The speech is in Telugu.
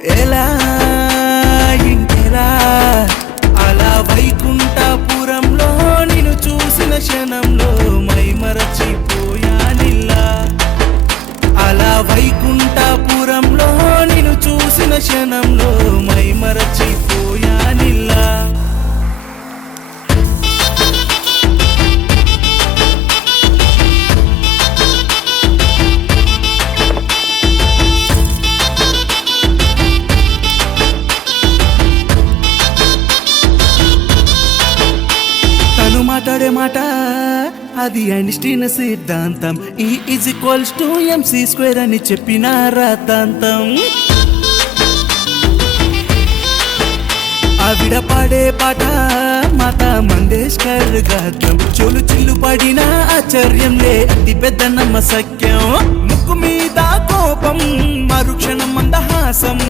ఎలా ఇంకెలా అలా వైకుంఠపురంలో నిన్ను చూసిన క్షణంలో మై మరచిపోయానిల్లా అలా వైకుంఠపురంలో నిన్ను చూసిన క్షణంలో మై మరచిపోయానిల్లా మాట్లాడే మాట అది ఐన్స్టీన్ సిద్ధాంతం E=mc² అని చెప్పిన రాతాంతం ఆవిడ పాడే పాట మాత మంగేష్కర్ గాత్రం చెవులు చిల్లు పడిన ఆశ్చర్యంలే అతి పెద్ద నమ్మసక్యం ముక్కు మీద కోపం మరుక్షణం మందహాసం